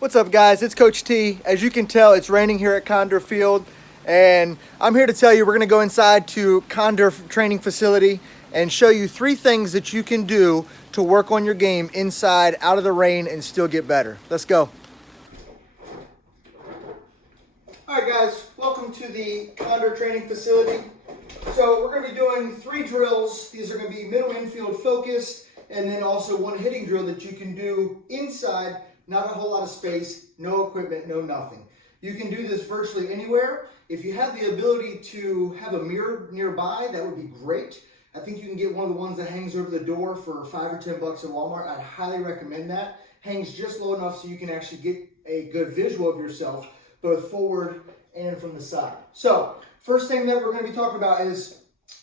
What's up, guys? It's Coach T. As you can tell, it's raining here at Condor Field, and I'm here to tell you we're going to go inside to Condor Training Facility and show you 3 things that you can do to work on your game inside, out of the rain, and still get better. Let's go. All right, guys, welcome to the Condor Training Facility. So we're going to be doing 3 drills. These are going to be middle infield focused, and then also 1 hitting drill that you can do inside. Not a whole lot of space, no equipment, no nothing. You can do this virtually anywhere. If you have the ability to have a mirror nearby, that would be great. I think you can get one of the ones that hangs over the door for $5 or $10 at Walmart. I'd highly recommend that. Hangs just low enough so you can actually get a good visual of yourself, both forward and from the side. So, first thing that we're going to be talking about is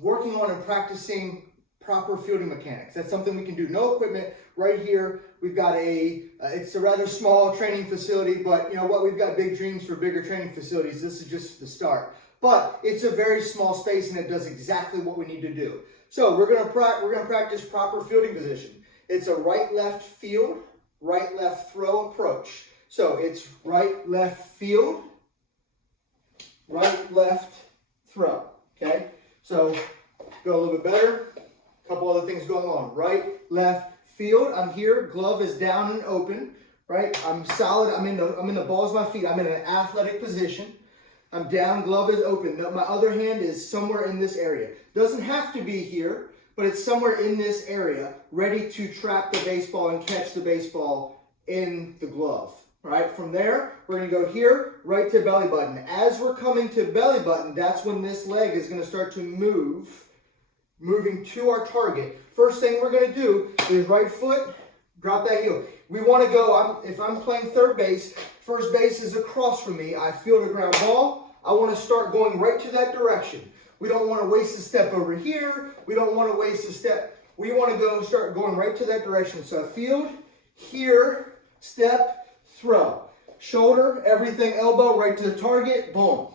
working on and practicing proper fielding mechanics. That's something we can do. No equipment. Right here, we've got it's a rather small training facility, but you know what? We've got big dreams for bigger training facilities. This is just the start. But it's a very small space, and it does exactly what we need to do. So we're gonna practice proper fielding position. It's a right-left field, right-left throw approach. So it's right-left field, right-left throw. Okay. So go a little bit better. A couple other things going on. Right, left field. I'm here. Glove is down and open. Right. I'm solid. I'm in the balls of my feet. I'm in an athletic position. I'm down. Glove is open. My other hand is somewhere in this area. Doesn't have to be here, but it's somewhere in this area, ready to trap the baseball and catch the baseball in the glove. Right. From there, we're going to go here, right to belly button. As we're coming to belly button, that's when this leg is going to start to move. Moving to our target. First thing we're going to do is right foot, drop that heel. We want to go, if I'm playing third base, first base is across from me. I field a ground ball. I want to start going right to that direction. We don't want to waste a step over here. We don't want to waste a step. We want to start going right to that direction. So field, here, step, throw. Shoulder, everything, elbow, right to the target, boom.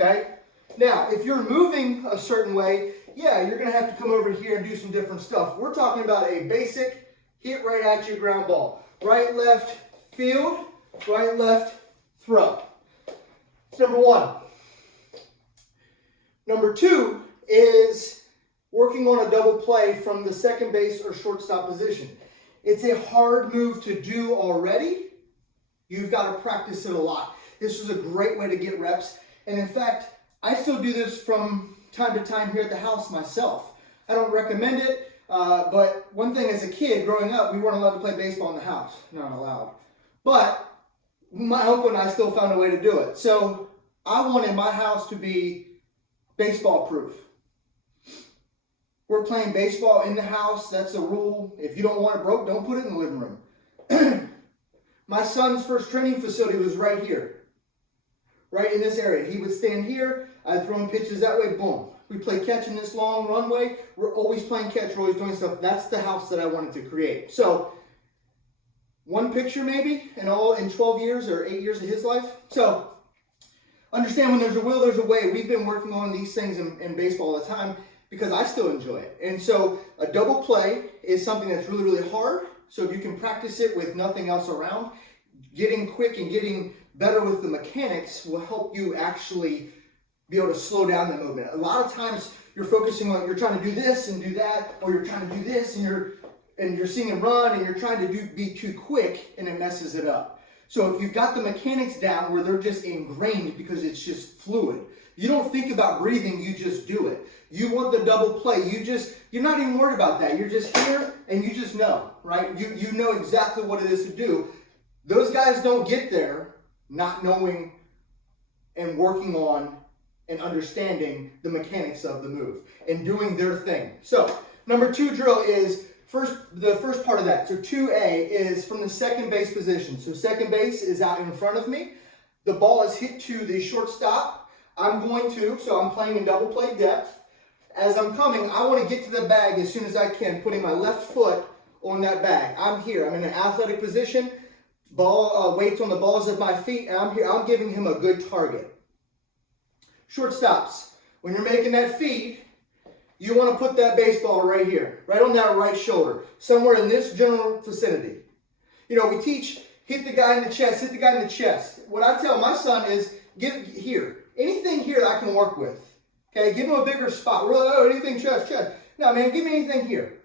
Okay? Now, if you're moving a certain way, yeah, you're going to have to come over here and do some different stuff. We're talking about a basic hit right at you ground ball. Right, left, field. Right, left, throw. That's number 1. Number 2 is working on a double play from the second base or shortstop position. It's a hard move to do already. You've got to practice it a lot. This is a great way to get reps. And in fact, I still do this from time to time here at the house myself. I don't recommend it, but one thing as a kid growing up, we weren't allowed to play baseball in the house. Not allowed. But my uncle and I still found a way to do it. So I wanted my house to be baseball proof. We're playing baseball in the house. That's the rule. If you don't want it broke, don't put it in the living room. My son's first training facility was right here. Right in this area. He would stand here. I'd throw him pitches that way. Boom. We play catch in this long runway. We're always playing catch. We're always doing stuff. That's the house that I wanted to create. So, 1 picture maybe in 12 years or 8 years of his life. So, understand when there's a will, there's a way. We've been working on these things in baseball all the time because I still enjoy it. And so, a double play is something that's really, really hard. So, if you can practice it with nothing else around, getting quick and getting better with the mechanics will help you actually be able to slow down the movement. A lot of times you're focusing on, you're trying to do this and do that, or you're trying to do this and you're seeing him run and you're trying to be too quick and it messes it up. So if you've got the mechanics down where they're just ingrained because it's just fluid, you don't think about breathing, you just do it. You want the double play, you're not even worried about that. You're just here and you just know, right? You know exactly what it is to do. Those guys don't get there not knowing and working on and understanding the mechanics of the move and doing their thing. So, number 2 drill is the first part of that. So 2A is from the second base position. So second base is out in front of me. The ball is hit to the shortstop. I'm playing in double play depth. As I'm coming, I want to get to the bag as soon as I can, putting my left foot on that bag. I'm here. I'm in an athletic position. Ball weights on the balls of my feet, and I'm here. I'm giving him a good target. Shortstops, when you're making that feed, you want to put that baseball right here, right on that right shoulder, somewhere in this general vicinity. You know, we teach hit the guy in the chest, hit the guy in the chest. What I tell my son is, give it here. Anything here that I can work with. Okay, give him a bigger spot. We're like, oh, anything chest. No, man, give me anything here.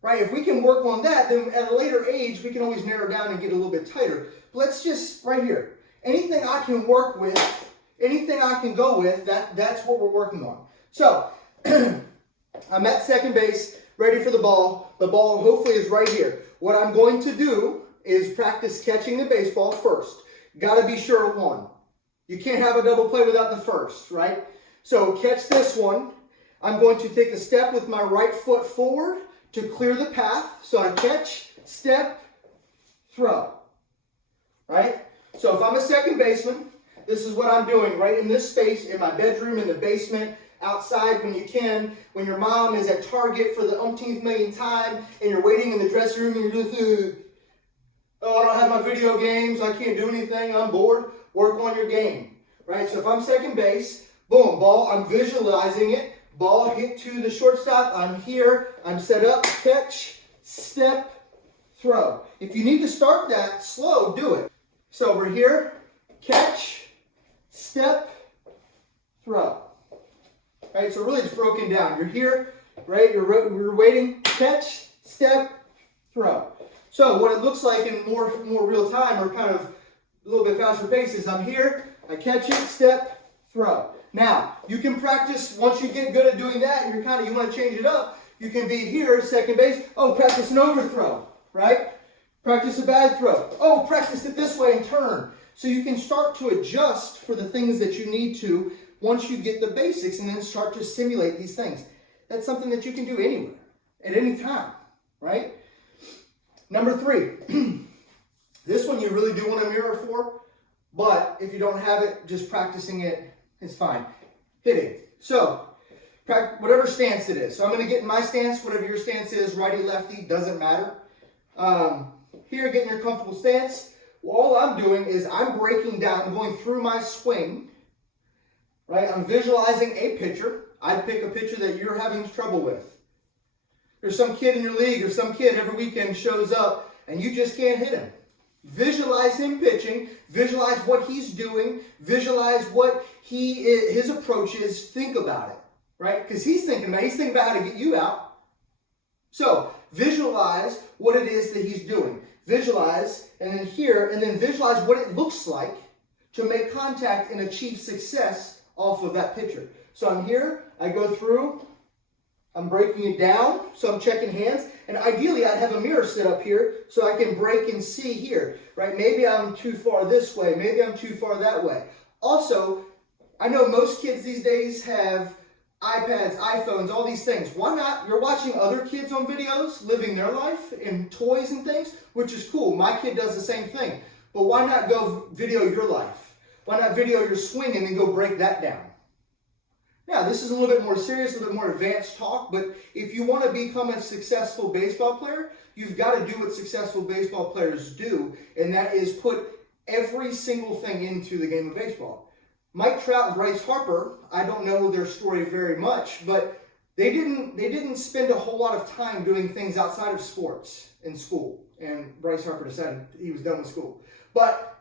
Right? If we can work on that, then at a later age, we can always narrow down and get a little bit tighter. But let's just, right here. Anything I can work with, anything I can go with, that's what we're working on. So, I'm at second base, ready for the ball. The ball hopefully is right here. What I'm going to do is practice catching the baseball first. Got to be sure of one. You can't have a double play without the first, right? So catch this one. I'm going to take a step with my right foot forward to clear the path. So I catch, step, throw. Right? So if I'm a second baseman, this is what I'm doing right in this space, in my bedroom, in the basement, outside when you can, when your mom is at Target for the umpteenth millionth time, and you're waiting in the dressing room and you're just, oh, I don't have my video games, I can't do anything, I'm bored. Work on your game, right? So if I'm second base, boom, ball, I'm visualizing it. Ball hit to the shortstop, I'm here, I'm set up, catch, step, throw. If you need to start that slow, do it. So we're here, catch, step, throw. Right, so really it's broken down. You're here, right? You're waiting, catch, step, throw. So what it looks like in more real time, or kind of a little bit faster pace, is I'm here, I catch it, step, throw. Now, you can practice, once you get good at doing that, and you want to change it up, you can be here, second base, oh, practice an overthrow, right? Practice a bad throw. Oh, practice it this way and turn. So you can start to adjust for the things that you need to once you get the basics, and then start to simulate these things. That's something that you can do anywhere, at any time, right? Number 3. This one you really do want a mirror for, but if you don't have it, just practicing it is fine. Hitting. So, whatever stance it is. So I'm going to get in my stance, whatever your stance is, righty, lefty, doesn't matter. Here, get in your comfortable stance. Well, all I'm doing is I'm breaking down, I'm going through my swing, right? I'm visualizing a pitcher. I'd pick a pitcher that you're having trouble with. There's some kid in your league or some kid every weekend shows up and you just can't hit him. Visualize him pitching. Visualize what he's doing. Visualize what his approach is. Think about it, right? Because he's thinking about how to get you out. So visualize what it is that he's doing. Visualize, and then here, and then visualize what it looks like to make contact and achieve success off of that pitcher. So I'm here, I go through, I'm breaking it down, so I'm checking hands, and ideally I'd have a mirror set up here so I can break and see here, right? Maybe I'm too far this way, maybe I'm too far that way. Also, I know most kids these days have iPads, iPhones, all these things. Why not? You're watching other kids on videos living their life and toys and things, which is cool. My kid does the same thing. But why not go video your life? Why not video your swing and then go break that down? Now, this is a little bit more serious, a little bit more advanced talk, but if you want to become a successful baseball player, you've got to do what successful baseball players do, and that is put every single thing into the game of baseball. Mike Trout and Bryce Harper, I don't know their story very much, but they didn't spend a whole lot of time doing things outside of sports in school. And Bryce Harper decided he was done with school. But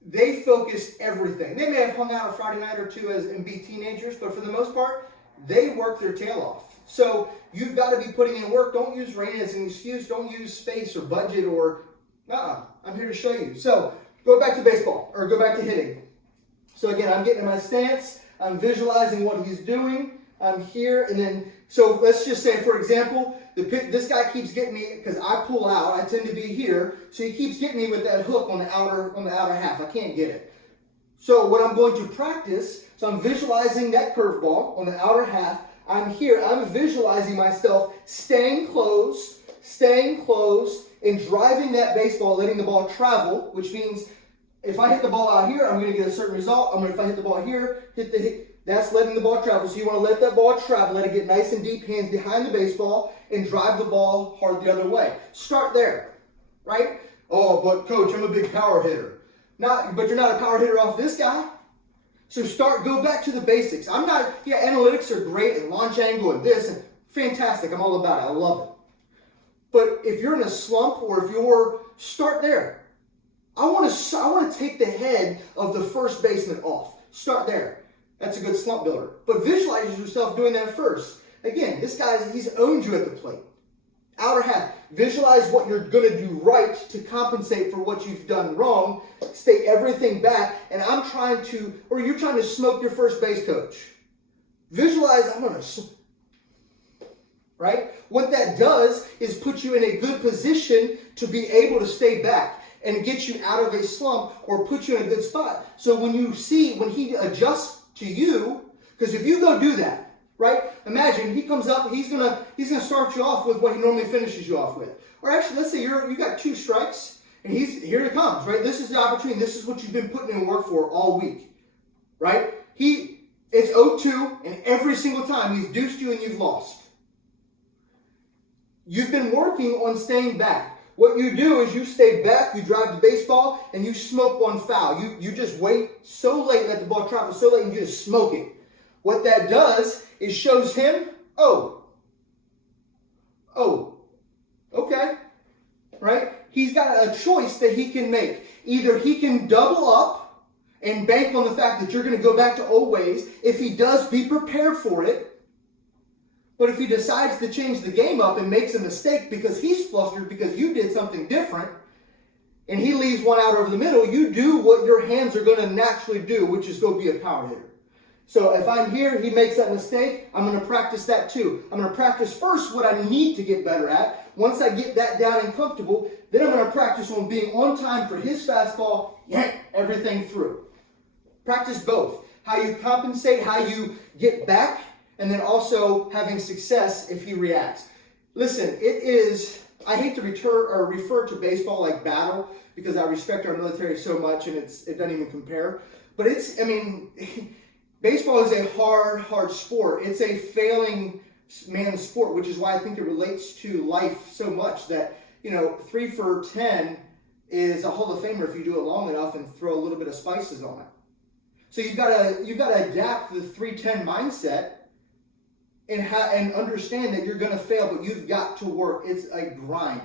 they focused everything. They may have hung out a Friday night or two and be teenagers, but for the most part, they worked their tail off. So you've got to be putting in work. Don't use rain as an excuse. Don't use space or budget or, I'm here to show you. So go back to baseball, or go back to hitting. So again, I'm getting in my stance, I'm visualizing what he's doing, I'm here, and then, so let's just say, for example, this guy keeps getting me, because I pull out, I tend to be here, so he keeps getting me with that hook on the outer half, I can't get it. So what I'm going to practice, so I'm visualizing that curveball on the outer half, I'm here, I'm visualizing myself staying close, and driving that baseball, letting the ball travel, which means if I hit the ball out here, I'm going to get a certain result. If I hit the ball here, that's letting the ball travel. So you want to let that ball travel, let it get nice and deep, hands behind the baseball, and drive the ball hard the other way. Start there, right? Oh, but coach, I'm a big power hitter. But you're not a power hitter off this guy. So go back to the basics. Analytics are great, and launch angle and this, and fantastic. I'm all about it. I love it. But if you're in a slump, or start there. I want to take the head of the first baseman off. Start there. That's a good slump builder. But visualize yourself doing that first. Again, this guy's, he's owned you at the plate. Outer half. Visualize what you're going to do right to compensate for what you've done wrong. Stay everything back. And I'm trying to, or you're trying to smoke your first base coach. Visualize, I'm going to, right? What that does is put you in a good position to be able to stay back and get you out of a slump or put you in a good spot. So when he adjusts to you, because if you go do that, right? Imagine he comes up, he's gonna start you off with what he normally finishes you off with. Or actually, let's say you got 2 strikes, and here it comes, right? This is the opportunity. This is what you've been putting in work for all week, right? It's 0-2, and every single time he's deuced you and you've lost. You've been working on staying back. What you do is you stay back, you drive the baseball, and you smoke one foul. You just wait so late, let the ball travel so late, and you just smoke it. What that does is shows him, okay, right? He's got a choice that he can make. Either he can double up and bank on the fact that you're going to go back to old ways. If he does, be prepared for it. But if he decides to change the game up and makes a mistake because he's flustered because you did something different, and he leaves one out over the middle, you do what your hands are going to naturally do, which is go be a power hitter. So if I'm here, he makes that mistake, I'm going to practice that too. I'm going to practice first what I need to get better at. Once I get that down and comfortable, then I'm going to practice on being on time for his fastball, yank everything through. Practice both. How you compensate, how you get back, and then also having success if he reacts. Listen, I hate to refer to baseball like battle because I respect our military so much and it doesn't even compare. But baseball is a hard sport. It's a failing man's sport, which is why I think it relates to life so much that, 3 for 10 is a Hall of Famer if you do it long enough and throw a little bit of spices on it. So you've got to adapt the 3-10 mindset and understand that you're going to fail, but you've got to work. It's a grind.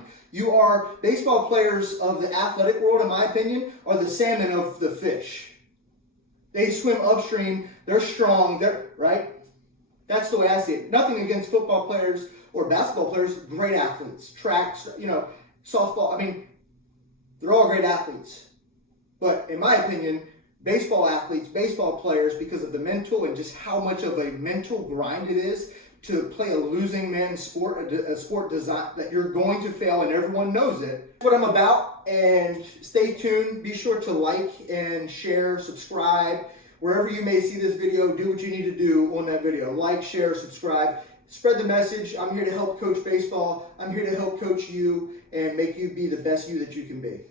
Baseball players of the athletic world, in my opinion, are the salmon of the fish. They swim upstream. They're strong. Right? That's the way I see it. Nothing against football players or basketball players. Great athletes. Tracks, softball. They're all great athletes. But in my opinion, baseball athletes, baseball players, because of the mental and just how much of a mental grind it is to play a losing man's sport, a sport design that you're going to fail and everyone knows it. That's what I'm about, and stay tuned. Be sure to like and share, subscribe. Wherever you may see this video, do what you need to do on that video. Like, share, subscribe. Spread the message. I'm here to help coach baseball. I'm here to help coach you and make you be the best you that you can be.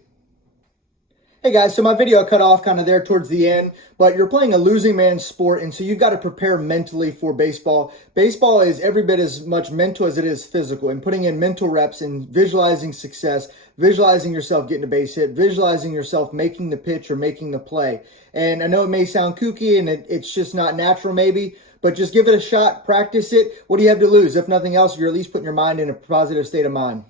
Hey guys, so my video cut off kind of there towards the end, but you're playing a losing man's sport, and so you've got to prepare mentally for baseball. Baseball is every bit as much mental as it is physical, and putting in mental reps and visualizing success, visualizing yourself getting a base hit, visualizing yourself making the pitch or making the play. And I know it may sound kooky and it's just not natural maybe, but just give it a shot, practice it. What do you have to lose? If nothing else, you're at least putting your mind in a positive state of mind.